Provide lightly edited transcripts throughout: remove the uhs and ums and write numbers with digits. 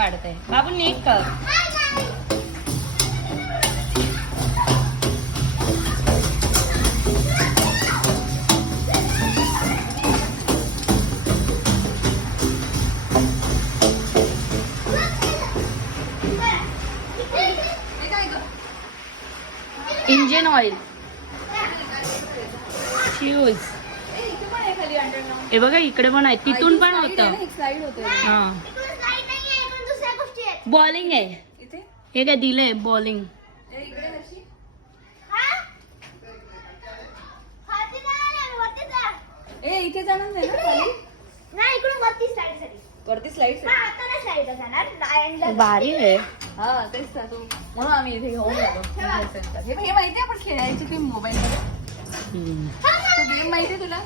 काढते बाबू नीट कर. Engine oil fuse हे बघा इकडे पण आहे तिथून पण होतं. हा बॉलिंग आहे हे काय दिलंय बॉलिंग. इथे जाणार नाही ना इकडून वरती स्लाइड भारी आहे. हा तेच ना तू म्हणून आम्ही इथे घेऊन आलो. हे माहितीये आपण खेळायची गेम मोबाईल मध्ये. तो गेम माहितीये तुला?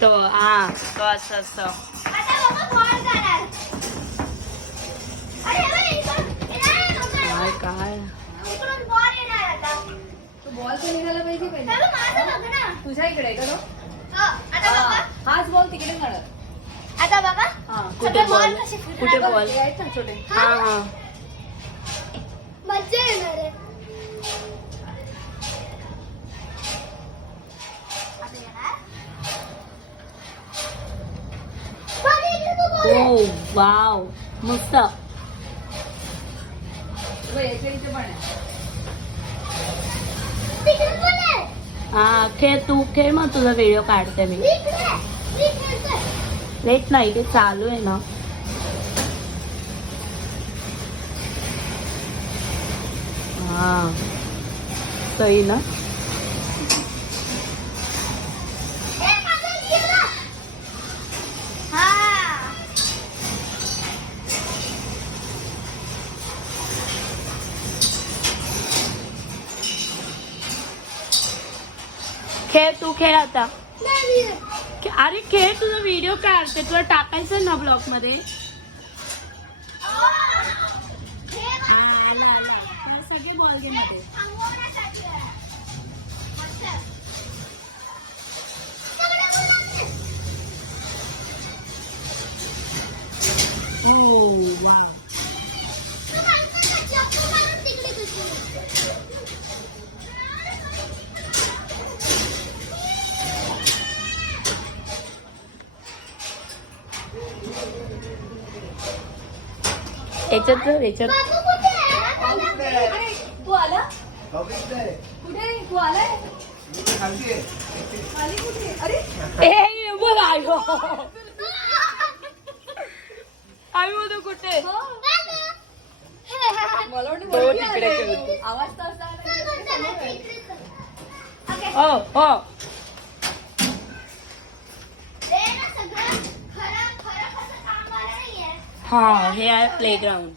तो हा तो असं असं काय तो बॉल तर निघाला पाहिजे तुझ्या इकडे आहे का तो? हाच बॉल तिकडे काढ. आता बघा कुठे बॉल कुठे बॉल. छोटे हा हा मज्जा येणार आहे. ओ वाव मस्त. इथे पण आहे. हा खेळ तू खेळ मग तुझा व्हिडिओ काढते मी. लेट नाही ते चालू आहे ना. हा सही ना. खेळ तू खेळ आता. अरे खेळ तुझा व्हिडिओ काढते तुला टाकायचं ना ब्लॉग मध्ये. सगळे बॉल गेम मध्ये. याच्यात तू आला कुठे तू आलाय खाली कुठे. अरे आम्ही होतो कुठे. मला वाटतं आवाज तर हो हो हा हे आहे प्लेग्राऊंड.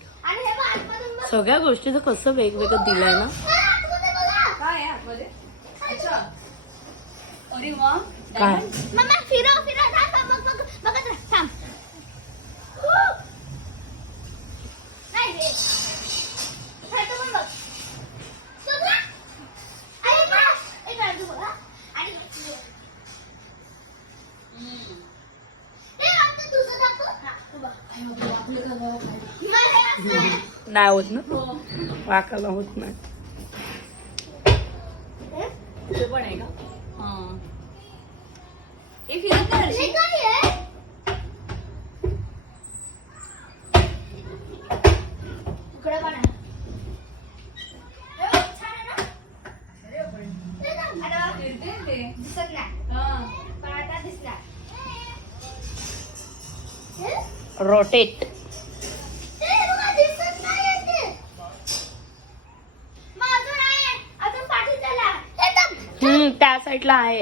सगळ्या गोष्टीचं कसं वेगवेगळं दिलंय ना. काय आहे आतमध्ये. अच्छा अरे वा काय मम्मा फिरव बघ थांब. नाही रे खेळतो पण बघ. अरे बस एक राजू बघा आणि तुझं दाखव. तू बघ नाही होत ना वाकायला होत नाही. तुझं पण आहे का. हा हे फिरत नाही इकडे पण आहे. दिसत नाही पण आता दिसला. रोटेट. त्या साईडला आहे.